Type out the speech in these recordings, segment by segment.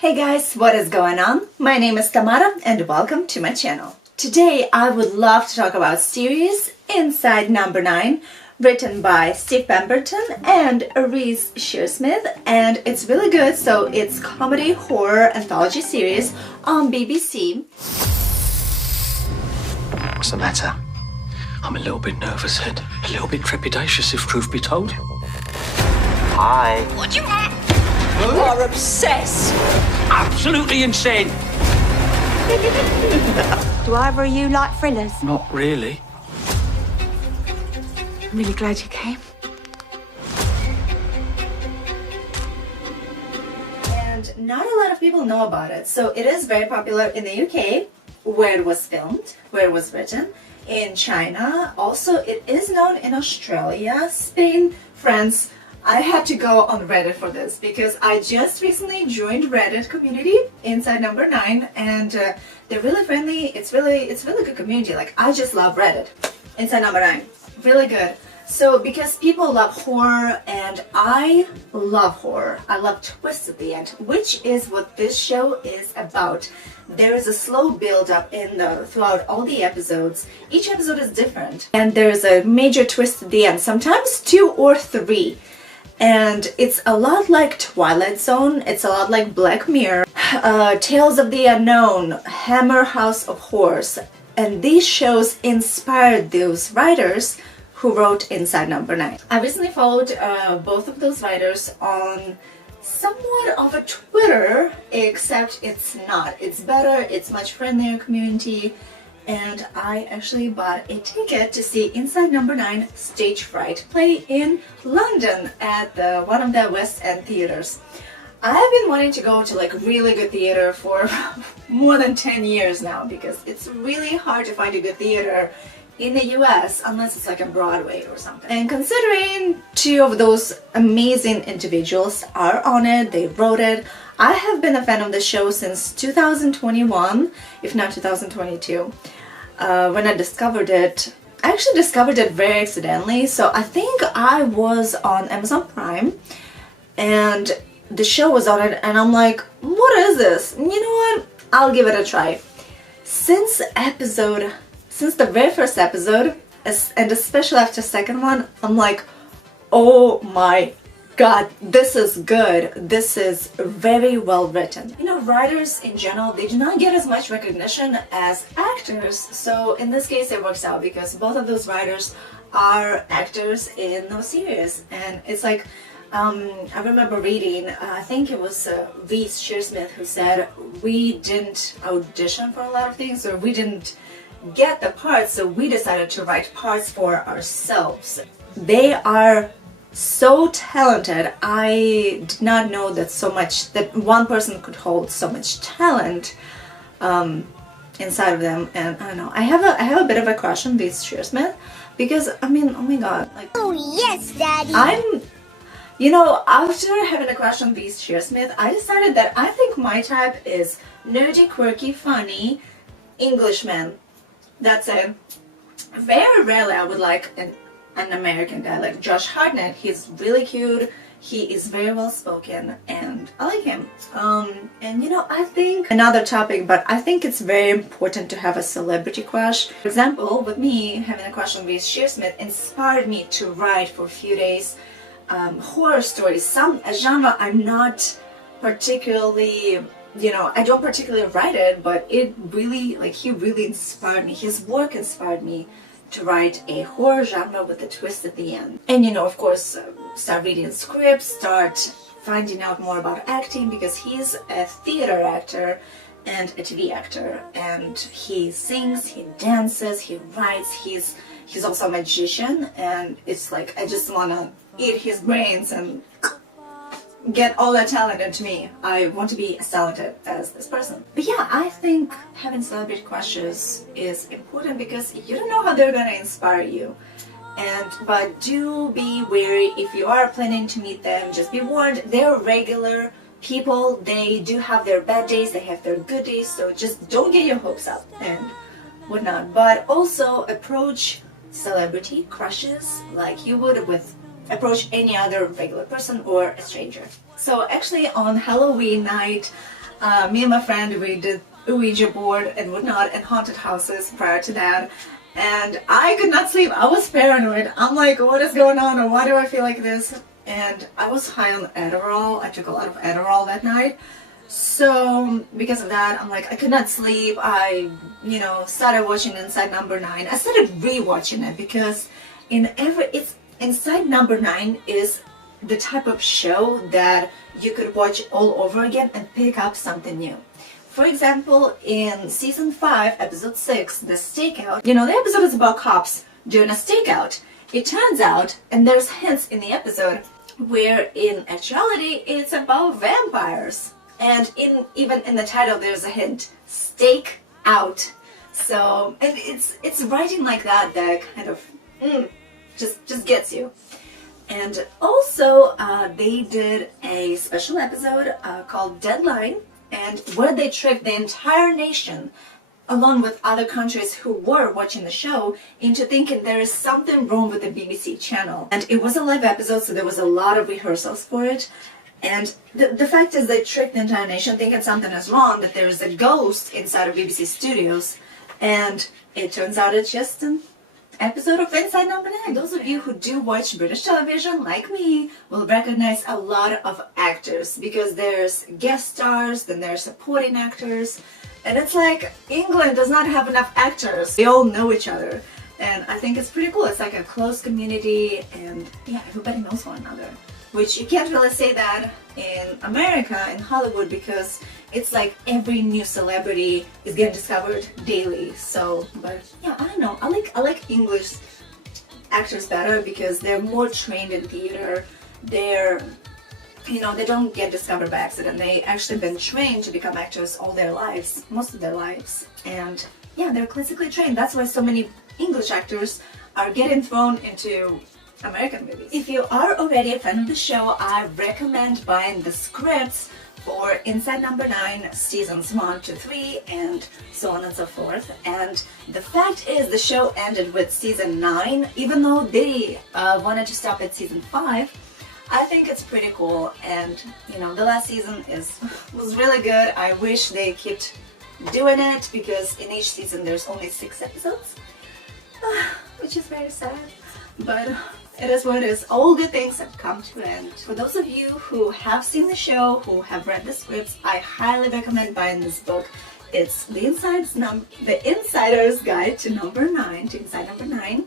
Hey guys, what is going on? My name is Tamara and welcome to my channel. Today I would love to talk about series Inside Number 9, written by Steve Pemberton and Reese Shearsmith, and it's really good. So it's comedy horror anthology series on BBC. What's the matter? I'm a little bit nervous and a little bit trepidatious, if truth be told. Hi. What do you want? You are obsessed. Absolutely insane. Do either of you like thrillers? Not really. I'm really glad you came. And not a lot of people know about it. So it is very popular in the UK, where it was filmed, where it was written, in China. Also, it is known in Australia, Spain, France. I had to go on Reddit for this because I just recently joined Reddit community Inside Number 9, and they're really friendly. It's really good community. Like, I just love Reddit. Inside Number 9, really good. So because people love horror and I love horror, I love twists at the end, which is what this show is about. There is a slow build up throughout all the episodes. Each episode is different, and there's a major twist at the end, sometimes 2 or 3. And it's a lot like Twilight Zone, it's a lot like Black Mirror, Tales of the Unknown, Hammer House of Horrors, and these shows inspired those writers who wrote Inside Number 9. I recently followed both of those writers on somewhat of a Twitter, except it's not. It's better, it's much friendlier community, and I actually bought a ticket to see Inside Number 9 Stage Fright play in London at one of the West End theaters. I have been wanting to go to like really good theater for more than 10 years now, because it's really hard to find a good theater in the US unless it's like a Broadway or something. And considering 2 of those amazing individuals are on it, they wrote it, I have been a fan of the show since 2021, if not 2022. When I discovered it, I actually discovered it very accidentally. So I think I was on Amazon Prime and the show was on it, and I'm like, what is this? And you know what? I'll give it a try. Since the very first episode, and especially after the second one, I'm like, oh my God, this is good. This is very well written. You know, writers in general, they do not get as much recognition as actors. So in this case, it works out because both of those writers are actors in those series. And it's like, I remember reading, I think it was Reese Shearsmith who said, we didn't audition for a lot of things, or we didn't get the parts, so we decided to write parts for ourselves. They are so talented. I did not know that one person could hold so much talent inside of them. And I don't know, I have a bit of a crush on Reese Shearsmith because, I mean, oh my God, like, Oh yes, Daddy. After having a crush on Reese Shearsmith, I decided that I think my type is nerdy, quirky, funny Englishman. That's it. Very rarely I would like an American guy like Josh Hartnett. He's really cute, he is very well spoken, and I like him. I think another topic, but I think it's very important to have a celebrity crush. For example, with me, having a crush on Reese Shearsmith inspired me to write for a few days horror stories, a genre I'm not particularly, I don't particularly write it, but it really, he really inspired me. His work inspired me to write a horror genre with a twist at the end. And of course, start reading scripts, start finding out more about acting, because he's a theater actor and a TV actor, and he sings, he dances, he writes, he's also a magician, and it's like I just want to eat his brains and get all that talent into me. I want to be as talented as this person. But yeah, I think having celebrity crushes is important because you don't know how they're gonna inspire you. But do be wary if you are planning to meet them. Just be warned, they're regular people. They do have their bad days, they have their good days, so just don't get your hopes up and whatnot. But also approach celebrity crushes like you would approach any other regular person or a stranger. So actually on Halloween night, Me and my friend, we did Ouija board and whatnot and haunted houses prior to that. And I could not sleep. I was paranoid. I'm like, what is going on? Or why do I feel like this? And I was high on Adderall. I took a lot of Adderall that night. So because of that, I'm like, I could not sleep. I, started watching Inside Number 9. I started rewatching it because Inside Number 9 is the type of show that you could watch all over again and pick up something new. For example, in season 5, episode 6, the stakeout, the episode is about cops doing a stakeout. It turns out, and there's hints in the episode, where in actuality it's about vampires. And even in the title there's a hint, stake out. So, and it's writing like that kind of just gets you. And also they did a special episode called Deadline, and where they tricked the entire nation along with other countries who were watching the show into thinking there is something wrong with the BBC channel. And it was a live episode, so there was a lot of rehearsals for it. And the fact is they tricked the entire nation thinking something is wrong, that there is a ghost inside of BBC studios. And it turns out it's just an episode of Inside Number 9. Those of you who do watch British television, like me, will recognize a lot of actors because there's guest stars, then there's supporting actors, and it's like England does not have enough actors. They all know each other, and I think it's pretty cool. It's like a close community, and yeah, everybody knows one another, which you can't really say that in America, in Hollywood, because it's like every new celebrity is getting discovered daily. So, but yeah, I don't know. I like English actors better because they're more trained in theater. They're, they don't get discovered by accident. They actually been trained to become actors all their lives, most of their lives. And yeah, they're classically trained. That's why so many English actors are getting thrown into American movies. If you are already a fan of the show, I recommend buying the scripts for Inside Number 9 seasons 1 to 3 and so on and so forth. And the fact is the show ended with season 9, even though they wanted to stop at season 5. I think it's pretty cool, and the last season was really good. I wish they kept doing it because in each season there's only 6 episodes, which is very sad. But it is what it is. All good things have come to an end. For those of you who have seen the show, who have read the scripts, I highly recommend buying this book. It's The Insider's Guide to Inside Number 9.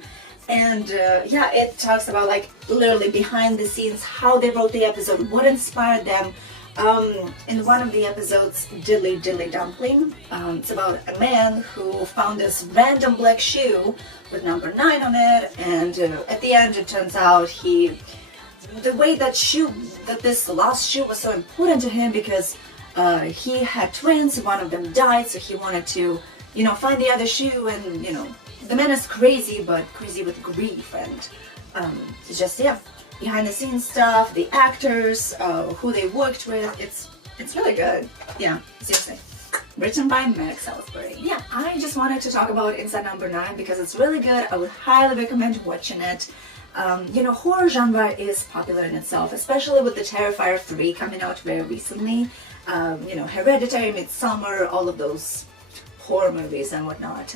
And yeah, it talks about like literally behind the scenes, how they wrote the episode, what inspired them. In one of the episodes, Diddly Diddly Dumpling, it's about a man who found this random black shoe with number 9 on it, and at the end it turns out the way that this lost shoe was so important to him because he had twins, one of them died, so he wanted to, find the other shoe, and, the man is crazy, but crazy with grief, and it's just, yeah. Behind the scenes stuff, the actors, who they worked with, it's really good. Yeah, seriously. Written by Meg Salisbury. Yeah, I just wanted to talk about Inside Number 9 because it's really good. I would highly recommend watching it. Horror genre is popular in itself, especially with the Terrifier 3 coming out very recently. Hereditary, Midsommar, all of those horror movies and whatnot.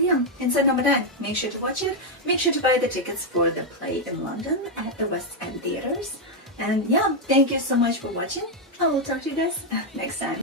Yeah, Inside Number 9. Make sure to watch it. Make sure to buy the tickets for the play in London at the West End Theatres. And yeah, thank you so much for watching. I will talk to you guys next time.